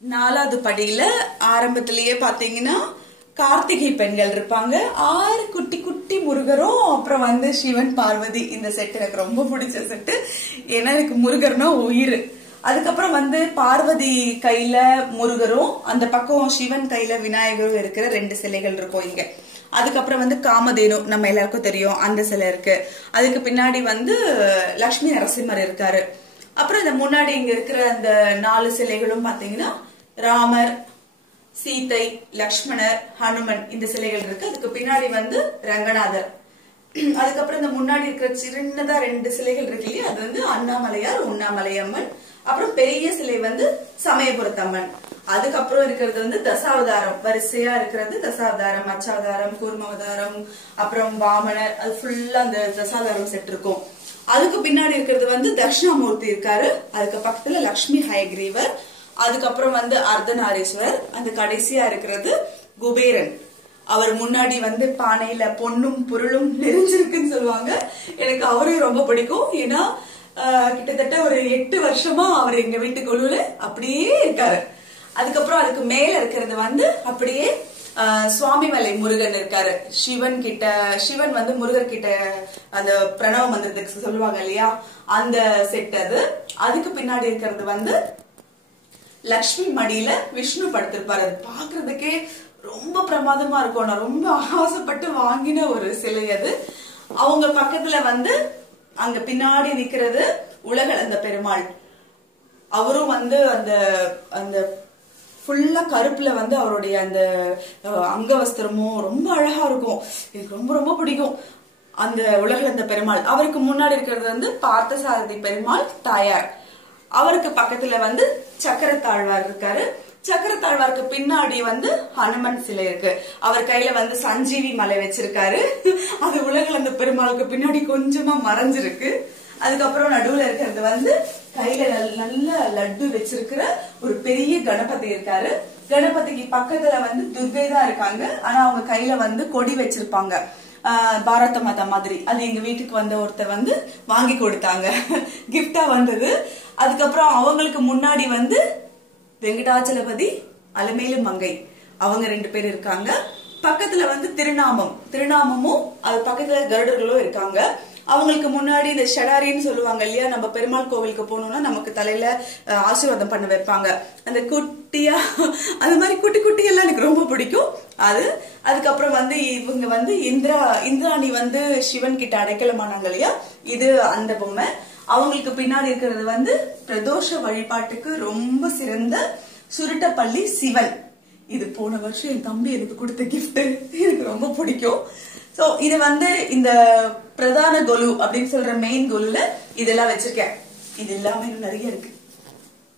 4வது படியில ஆரம்பத்திலேயே பாத்தீங்கன்னா கார்த்திகை பெண்கள் இருப்பாங்க. 6 குட்டி குட்டி முருகரும் அப்புறம் வந்து சிவன் பார்வதி. இந்த செட் எனக்கு ரொம்ப பிடிச்ச செட்டு. ஏன்னா எனக்கு முருகர்னா உயிர். அதுக்கப்புறம் வந்து பார்வதி கையில முருகரும் அந்த பக்கம் சிவன் கையில விநாயகரும் இருக்கிற 2 சிலைகள் இருக்கும் இங்க. அதுக்கப்புறம் வந்து காமதேனு நம்ம எல்லாருக்கும் தெரியும், அந்த சிலை இருக்கு. அதுக்கு பின்னாடி வந்து லட்சுமி நரசிம்மர் இருக்காரு. அப்புறம் இந்த முன்னாடி இங்க இருக்கிற அந்த 4 சிலைகளும் பாத்தீங்கன்னா ராமர், சீதை, லக்ஷ்மணர், ஹனுமன் இந்த சிலைகள் இருக்கு. அதுக்கு பின்னாடி வந்து ரங்கநாதர். அதுக்கப்புறம் இந்த முன்னாடி இருக்கிற சின்னதா 2 சிலைகள் இருக்கு இல்லையா, அது வந்து அண்ணாமலையார், உண்ணாமலையம்மன். அப்புறம் பெரிய சிலை வந்து சமயபுரத்தம்மன். அதுக்கப்புறம் இருக்கிறது வந்து தசாவதாரம், வரிசையா இருக்கிறது தசாவதாரம், மச்சாவதாரம், கூர்மாவதாரம், அப்புறம் வாமனர். அது ஃபுல்லா அந்த தசாவதாரம் செட் இருக்கும். அதுக்கு பின்னாடி இருக்கிறது வந்து தட்சிணாமூர்த்தி இருக்காரு. அதுக்கு பக்கத்துல லக்ஷ்மி ஹயக்ரீவர். அதுக்கப்புறம் வந்து அர்த்தநாரீஸ்வரர். அந்த கடைசியா இருக்கிறது குபேரன். அவர் முன்னாடி வந்து பானையில பொன்னும் பொருளும் நிறைஞ்சிருக்குன்னு சொல்லுவாங்க. எனக்கு அவரையும் ரொம்ப பிடிக்கும். ஏன்னா கிட்டத்தட்ட ஒரு 8 வருஷமா அவர் எங்க வீட்டு கொலுல அப்படியே இருக்காரு. அதுக்கப்புறம் அதுக்கு மேல இருக்கிறது வந்து அப்படியே சுவாமிமலை முருகன் இருக்காரு. சிவன் வந்து முருகர் கிட்ட அந்த பிரணவ மந்திரத்துக்கு சொல்லுவாங்க இல்லையா, அந்த செட் அது. அதுக்கு பின்னாடி இருக்கிறது வந்து லக்ஷ்மி மடியில விஷ்ணு படுத்திருப்பாரு. அது பாக்குறதுக்கே ரொம்ப பிரமாதமா இருக்கும். நான் ரொம்ப ஆசைப்பட்டு வாங்கின ஒரு சிலை அது. அவங்க பக்கத்துல வந்து அங்க பின்னாடி நிக்கிறது உலகளந்த பெருமாள். அவரும் வந்து அந்த அந்த ஃபுல்லா கருப்புல வந்து அவருடைய அந்த அங்கவஸ்திரமும் ரொம்ப அழகா இருக்கும். எனக்கு ரொம்ப ரொம்ப பிடிக்கும் அந்த உலகளந்த பெருமாள். அவருக்கு முன்னாடி இருக்கிறது வந்து பார்த்தசாரதி பெருமாள் தாயார். அவருக்கு பக்கத்துல வந்து சக்கரத்தாழ்வார் இருக்காரு. சக்கரத்தாழ்வாருக்கு பின்னாடி வந்து ஹனுமன் சிலை இருக்கு. அவர் கையில வந்து சஞ்சீவி மலை வச்சிருக்காரு. அது உலகளந்த பெருமாளுக்கு பின்னாடி கொஞ்சமா மறைஞ்சிருக்கு. அதுக்கப்புறம் நடுவுல இருக்கிறது வந்து கையில நல்ல லட்டு வச்சிருக்கிற ஒரு பெரிய கணபதி இருக்காரு. கணபதிக்கு பக்கத்துல வந்து துர்கை தான் இருக்காங்க. ஆனா அவங்க கையில வந்து கொடி வச்சிருப்பாங்க, பாரத மாதா மாதிரி. அது எங்க வீட்டுக்கு வந்த ஒருத்தர் வந்து வாங்கி கொடுத்தாங்க, கிஃப்டா வந்தது. அதுக்கப்புறம் அவங்களுக்கு முன்னாடி வந்து வெங்கடாச்சலபதி, அலமேலு மங்கை, அவங்க 2 பேர் இருக்காங்க. பக்கத்துல வந்து திருநாமமும் அது பக்கத்துல கருடர்களும் இருக்காங்க. அவங்களுக்கு முன்னாடி இந்த ஷடாரின்னு சொல்லுவாங்க இல்லையா, நம்ம பெருமாள் கோவிலுக்கு போனோம்னா நமக்கு தலையில ஆசீர்வாதம் பண்ண வைப்பாங்க, அந்த குட்டியா, அது மாதிரி குட்டி குட்டி எல்லாம் எனக்கு ரொம்ப பிடிக்கும் அது. அதுக்கப்புறம் வந்து இவங்க வந்து இந்திராணி வந்து சிவன் கிட்ட அடைக்கலமானாங்க இல்லையா, இது அந்த பொம்மை. அவங்களுக்கு பின்னாடி இருக்கிறது வந்து பிரதோஷ வழிபாட்டுக்கு ரொம்ப சிறந்த சுருட்டப்பள்ளி சிவன். இது போன வருஷம் என் தம்பி எனக்கு கொடுத்த கிஃப்ட். எனக்கு ரொம்ப பிடிக்கும். சோ இது வந்து இந்த பிரதான கொலு அப்படின்னு சொல்ற மெயின் கொலுல இதெல்லாம் வச்சிருக்கேன். இது எல்லாமே நிறைய இருக்கு.